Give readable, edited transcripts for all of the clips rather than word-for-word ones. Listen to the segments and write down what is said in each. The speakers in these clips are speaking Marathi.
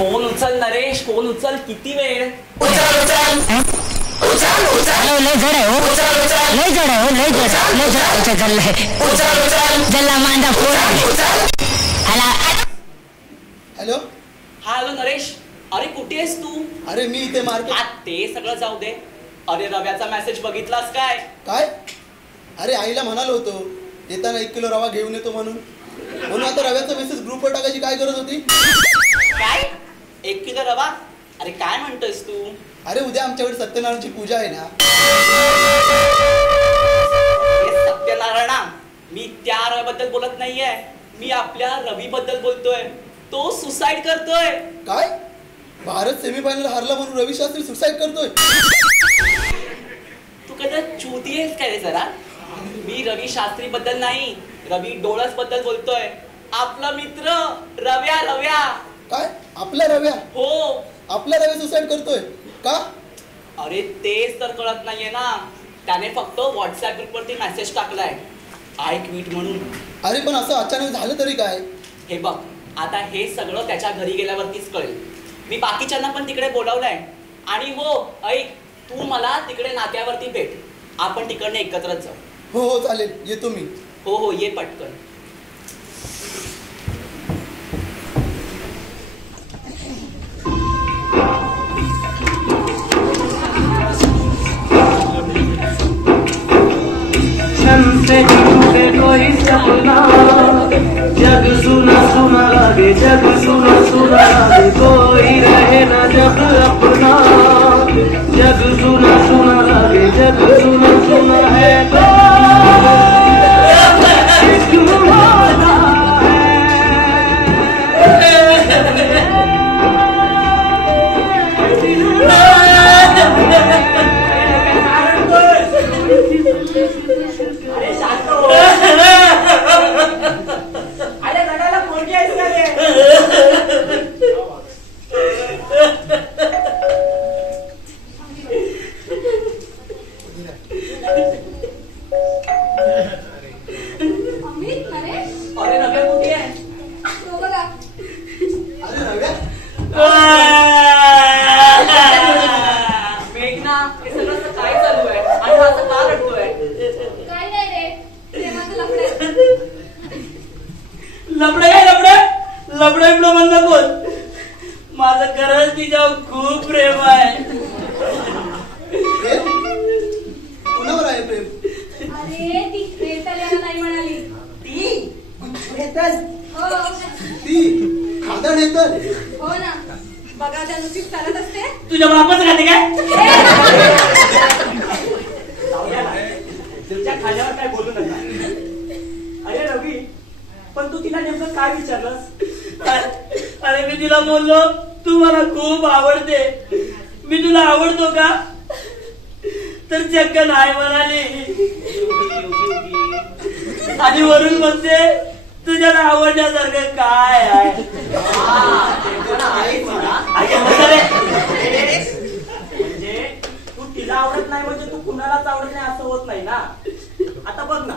फोन उचल नरेश, फोन उचल. किती वेळ? लय जड आहे हो, लय जड आहे हो, लय जड, लय जड चाललंय. जल्ला मांदा फोन. हॅलो. हा हॅलो नरेश. अरे कुठे आहेस तू? अरे मी इथे मार्केट. ते सगळं जाऊ दे. अरे रव्याचा मेसेज बघितलास काय? काय? अरे आईला म्हणालो होतो येताना 1 किलो रवा घेऊन येतो म्हणून आता रव्याचा मेसेज ग्रुपवर टाकायची काय गरज होती? काय 1 किलो रवा? अरे काय म्हणतोयस तू? अरे उद्या आमच्याकडे सत्यनारायणची पूजा आहे ना. सत्यनारायणा, मी त्या रव्याबद्दल बोलत नाहीये. मी आपल्या रवी बद्दल बोलतोय. तो सुसाईड करतोय. काय? भारत सेमीफायनल हारला म्हणून रवी शास्त्री सुसाईड करतोय? तू कदा चुती आहेस काय रे जरा? मी रवी शास्त्री बद्दल नाही, रवी डोळस बद्दल बोलतोय. आपला मित्र रव्या. रव्या काय? आपला रव्या? हो, आपला रव्या सुसाईड करतोय का? अरे तेच तर कळत नाहीये ना. त्याने फक्त व्हॉट्सअप ग्रुपवरती मेसेज टाकलाय आय क्विट म्हणून. अरे पण असं अचानक झालं तरी काय? हे बघ, आता हे सगळं त्याच्या घरी गेल्यावरतीच कळेल. मी बाकीच्यांना पण तिकडे बोलावलंय. आणि हो ऐक, तू मला तिकडे नात्यावरती भेट. आपण तिकडनं एकत्रच जाऊ. हो हो चालेल, येतो मी. हो हो, ये पटकन. से टूटे कोई सपना, जग सुना सुना लागे, जग सुना सुना लागे, कोई रहे ना जग अपना, जग सुना सुना लागे, जग सुना सुना है तो क्यों होता अरे रडायला पोरगी आहेस का रे? अमित, नरेश, अरे रव्या कुठे आहे? तो बघा. अरे रव्या, मेघना, हे सगळं असं काय चालू आहे आणि हा असं का रडतोय? काय नाही रे, प्रेमाचं लफडं आहे. लपडे काय लपडे म्हणलं कोण? माझं खरंच तिच्यावर खूप प्रेम आहे. प्रेम? कुणावर आहे प्रेम? अरे ती रेतल याला नाही म्हणाली. ती हो ती खादड येतात. हो ना, बघा त्या नुसती चालत असते. तुझ्या बापाचं खाते काय? तुमच्या खाल्यावर काय बोलू नका. अरे रवी, पण तू तिला नेमकं काय विचारलंस? अरे मी तिला बोललो तू मला खूप आवडते, मी तुला आवडतो का? तर चक्क नाही म्हणाली. आणि वरून म्हणते तुझ्याला आवडण्यासारखं काय आहे? म्हणजे तू तिला आवडत नाही म्हणजे तू कुणालाच आवडत नाही असं होत नाही ना. आता बघ ना,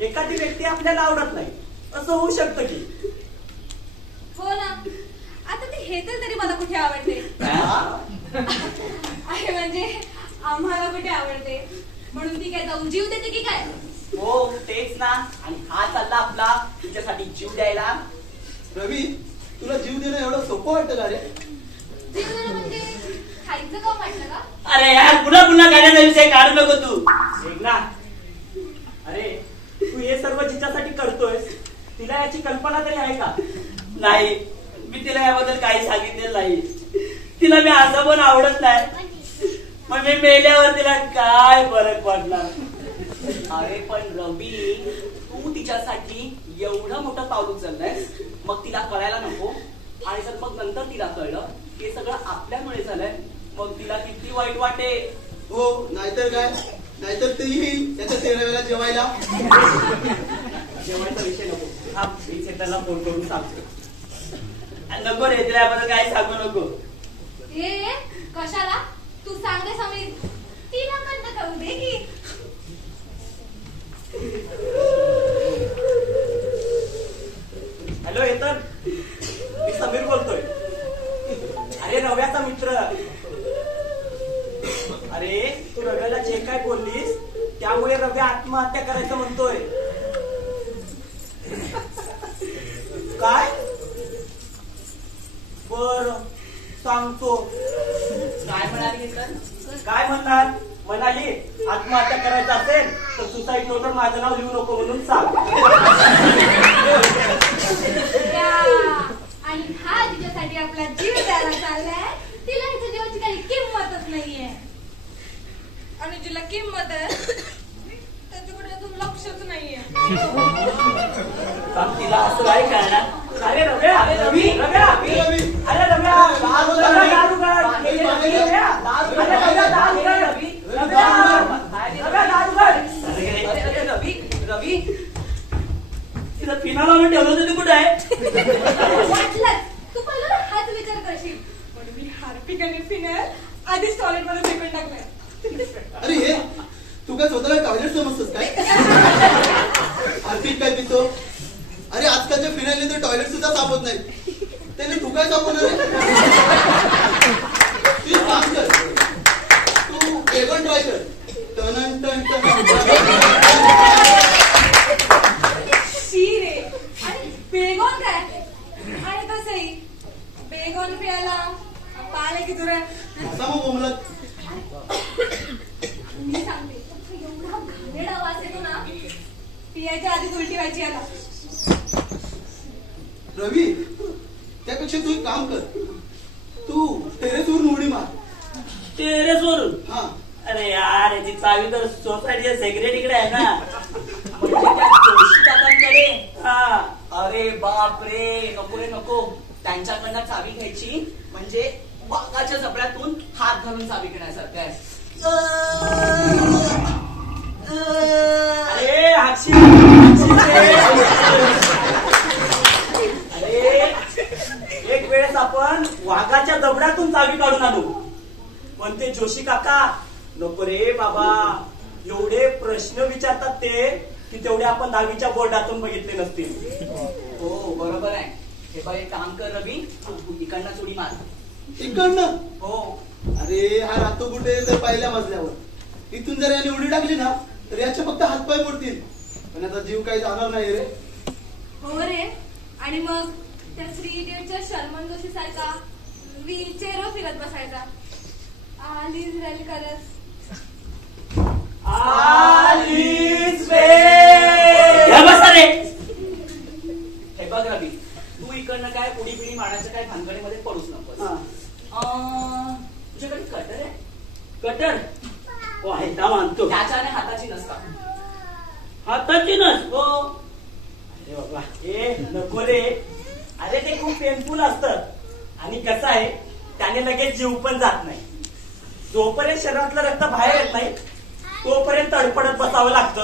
एखादी व्यक्ती आपल्याला आवडत नाही असं होऊ शकतं की. हो ना, आता ती हेतल तरी मला कुठे आवडते? आहे म्हणजे आम्हाला कुठे आवडते म्हणून ती काय जाऊन जीव देते की काय? हो तेच ना. आणि हा चालला आपला तिच्यासाठी जीव द्यायला. रवी, तुला जीव देणं एवढं सोपं वाटतं का रे? जीव देणं म्हणजे खायचं काम वाटलं का? अरे यार, पुन्हा गाण्याचा विषय काढू नको तू. मेघना, अरे तू हे सर्व जिच्यासाठी करतोयस तिला याची कल्पना तरी आहे का? नाही, मी तिला याबद्दल काही सांगितलेलं नाही. तिला मी असं पण आवडत नाही. मग मी मेल्यावर तिला काय फरक पडणार? अरे पण रवी, तू तिच्यासाठी एवढं मोठं पाऊल उचललंयस, मग तिला कळायला नको? आणि जर मग नंतर तिला कळलं हे सगळं आपल्यामुळे झालंय, मग तिला किती वाईट वाटेल. हो, नाहीतर काय? नाहीतर ते येईल त्याच्या 13 वेळेला जेवायला. जेवायचा विषय नको. हा मी त्याला फोन करून सांगतो. नको रे, तिला याबद्दल काही सांगू नको. ए कशाला? तू सांग रे समीर, तिला कंट करू दे की. हॅलो हेतल, मी समीर बोलतोय. अरे तू रव्याला जे काय बोललीस त्यामुळे रव्या आत्महत्या करायचं म्हणतोय. काय? बर सांगतो. काय म्हणाली तर? काय म्हणणार? म्हणाली आत्महत्या करायचं असेल तर सुसाईड नोटवर माझं नाव लिहू नको म्हणून सांग. आणि हा तिच्यासाठी आपला जीव द्यायला चाललाय. तिला हिच्या जीवाची काही किंमतच नाहीये. आणि जिला किंमत आहे त्याच्याकडे अजून लक्षच नाहीये. तिला असं काय करणार? अरे रव्या, अरे रवी, रव्या, अरे रव्या, दार उघड. अरे रव्या, दार उघड. रवी तिला फिनाल आणून ठेवलं होतं, ते कुठे आहे? वाटलंच तू पहिला हाच विचार करशील पण मी हार्पिक आणि फिनाल आधीच टॉयलेट मध्ये फेकून टाकलंय. अरे हे तू काय स्वतःला टॉयलेट समजतोस काय? हार्पिक काय पितो? अरे आजकालच्या फिनालने तर टॉयलेट सुद्धा साफ होत नाही. त्याने तू काय साफ होणार आहे? तू काम कर, तू बेगन ट्राय कर. टन टन शी रे. आणि बेगोन काय? आणि कसंही बेगोन प्यायला पाले की तुला असा मग बोमलत. मी सांगते एवढा घाणेरडा वास येतो ना पियाच्या आधीच उलटी व्हायची याला. रवी त्यापेक्षा तू एक काम कर, तू टेरेसवरून उडी मार. टेरेसवरून? हा. अरे यार याची चावी तर सोसायटीच्या सेक्रेटरीकडे आहे ना. म्हणजे त्या जोशी काकांकडे. हा. अरे बाप रे, नको रे नको. त्यांच्याकडनं चावी घ्यायची म्हणजे वाघाच्या जबड्यातून हात घालून चावी घेण्यासारखं आहे. अरे हाक्षी, अरे एक वेळेस आपण वाघाच्या जबड्यातून चावी काढून आणू. पण ते जोशी काका नको रे बाबा, एवढे प्रश्न विचारतात ते की तेवढे आपण 10वीच्या बोर्डातून बघितले नसतील. हो बरोबर आहे. हे बघ एक काम कर रवी, तू इकडनं चुडी मार. इकडनं? हो. अरे हा राहतो कुठे तर पहिल्या मजल्यावर. इथून जर याने उडी टाकली ना तर याचे फक्त हातपाय मोडतील, पण याचा जीव काही जाणार नाही रे. हो रे. आणि मग त्या 3 इडियटच्या शर्मन जोशी सारखा व्हीलचेअरवर फिरत बसायचा. आलीच रॅली करत. आलीच रे. हे बसा रे. हे बघ रवी, तू इकडनं काय उडी बिडी मारण्याच्या काय भानगडीमध्ये पडूच नकोस. तुझ्याकडे कटर आहे? कटर? हो आहे ना, मानतो. त्याच्याने हाताची नसतात. हाताची नस? हो. अरे बाबा ए नको रे. अरे ते खूप पेनफुल असतं आणि कसं आहे त्याने लगेच जीव पण जात नाही. जोपर्यंत शरीरातलं रक्त बाहेर येत नाही तोपर्यंत तडफडत बसावं लागतं.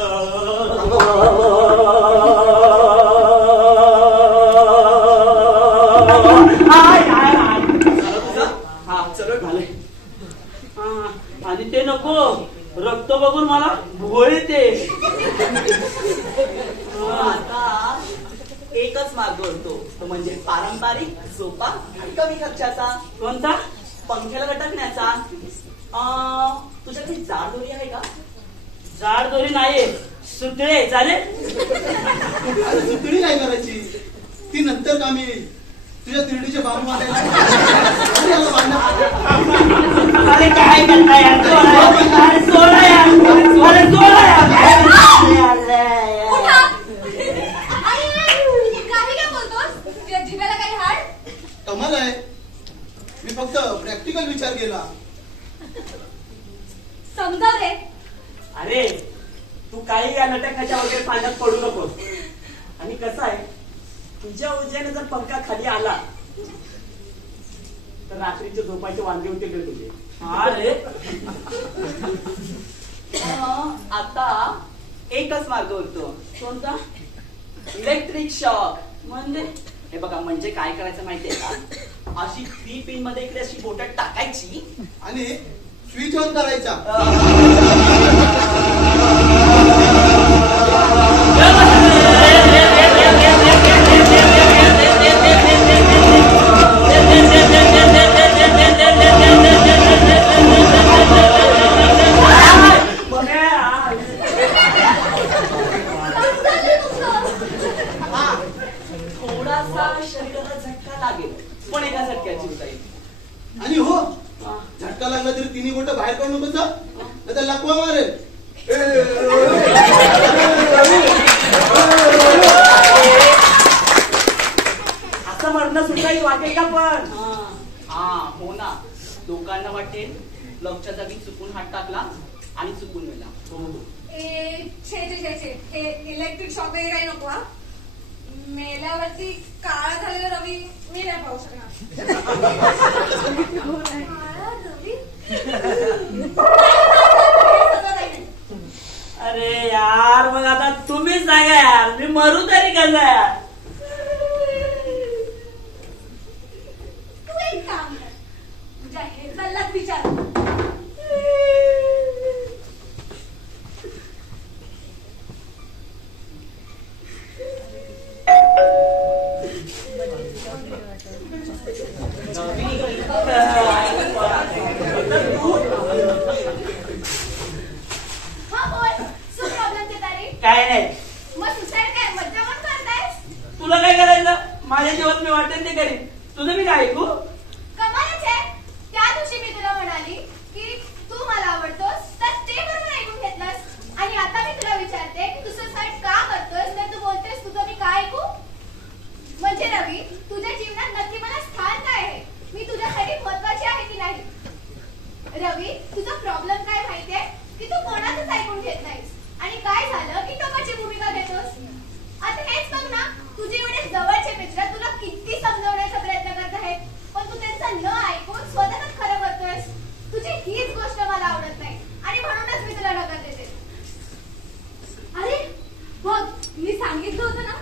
हा सरळ झालंय. आणि ते नको, रक्त बघून मला भोळ येते. आता एकच मार्ग होतो, तो म्हणजे पारंपरिक, सोपा आणि कमी खर्चाचा. कोणता? पंख्याला लटकण्याचा. तुझ्याकडे जाड दोरी आहे का? जाड दोरी नाही, सुतळे चालेल. अरे सुतळी काय करायची, ती नंतर कामी येईल. तुझ्या तिरडीचे बांबू आणायला. अरे काय करताय यार? अरे सोडा यार, अरे सोडा यार. काही काय बोलतोस? तुझ्या जिभेला काही हाड? कमाल आहे, मी फक्त प्रॅक्टिकल विचार केला. समजाव रे. अरे तू काही या लटकण्याच्या वगैरे पाण्यात पडू नकोस. आणि कसं आहे, तुझ्या उजेने जर पंखा खाली आला तर रात्रीचे झोपायचे वांदे होतील रे तुझे. अरे आता एकच मार्ग होतो. कोणता? Electric shock. म्हणजे हे बघा, म्हणजे काय करायचं माहितीये का, अशी 3 पिन मध्ये इकडे अशी बोटं टाकायची आणि स्विच ऑन करायचा. नाही तर लकवा मारेल. असं म्हणणं सुद्धा वाटेल का पण? हा हो ना, लोकांना वाटेल लक्षच्या जागी चुकून हात टाकला आणि चुकून गेला. हे इलेक्ट्रिक शॉक वगैरे काही नको हा. मेल्यावरती काळा झालेला रवी मी नाही पाहू शकणार. काळा रवी? अरे यार मग आता तुम्हीच सांगा यार, मी मरू तरी कसं यार? तू एक काम कर, तुझ्या हे चाललाच विचार. काय नाही. मग सुसाईड काय मज्जा पण करतायस? तुला काय करायचं? माझ्या जीवात मी वाटेल ते करीन. तुझं मी काय ऐकू? कमालच आहे. त्या दिवशी मी तुला म्हणाली की तू मला आवडतोस, तर ते बरोबर ऐकून घेतलंस. आणि आता मी तुला विचारते की तू सुसाईड का करतोस, तर तू बोलतेस तुझं मी काय ऐकू? म्हणजे रवी, तुझ्या जीवनात नक्की मला स्थान काय आहे? मी तुझ्यासाठी महत्वाची आहे की नाही? रवी, तुझा प्रॉब्लेम काय माहितीये की तू कोणाचंच ऐकून घेत नाहीस. आणि काय झालं की टोकाची भूमिका घेतोस. आता हेच बघ ना, तुझे एवढे जवळचे मित्र तुला किती समजवण्याचा प्रयत्न करत आहेत, पण तू त्यांचं न ऐकून स्वतःच खरं करतोयस. तुझी हीच गोष्ट मला आवडत नाही आणि म्हणूनच मी तुला नकार देते. अरे बघ, मी सांगितलं होतं ना,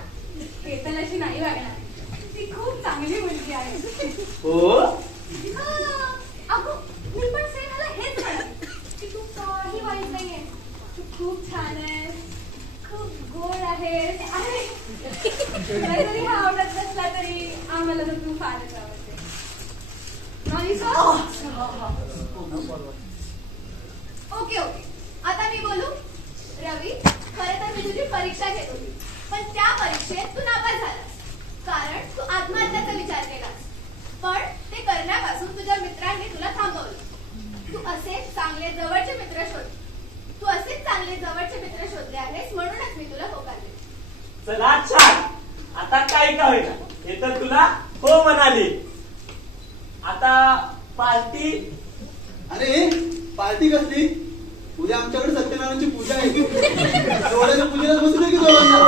केतन अशी नाही वागणार. ती खूप चांगली मुलगी आहे. हो अगं, मी पण मला हेच म्हणाले की तू काही वाईट नाहीये. तू खूप छान आहेस, खूप गोड आहेस. अरे जरी हा आवडत नसला तरी आम्हाला तर तू फारच आवडते. ओके ओके, आता मी बोलू. रवी, खरं तर मी तुझी परीक्षा घेत होती, पण त्या परीक्षेत तू नापास झालास कारण तू आत्महत्याचा विचार केलास. पण ते करण्यापासून तुझ्या मित्रांनी तुला थांबवलं. तू असेच चांगले जवळचे मित्र शोधले आहेस, म्हणूनच मी तुला होकारले. चला छान. आता काय का होईना, हे तर तुला हो म्हणाली. आता पार्टी? अरे पार्टी कसली? उद्या आमच्याकडे सत्यनारायणची पूजा आहे. डोळ्याच्या पूजेला बसले की दोघांना.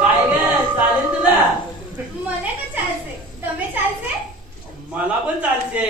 काय ग, चालेल तुला? મને તો ચાલશે, તમે ચાલશે? मला पण चालते.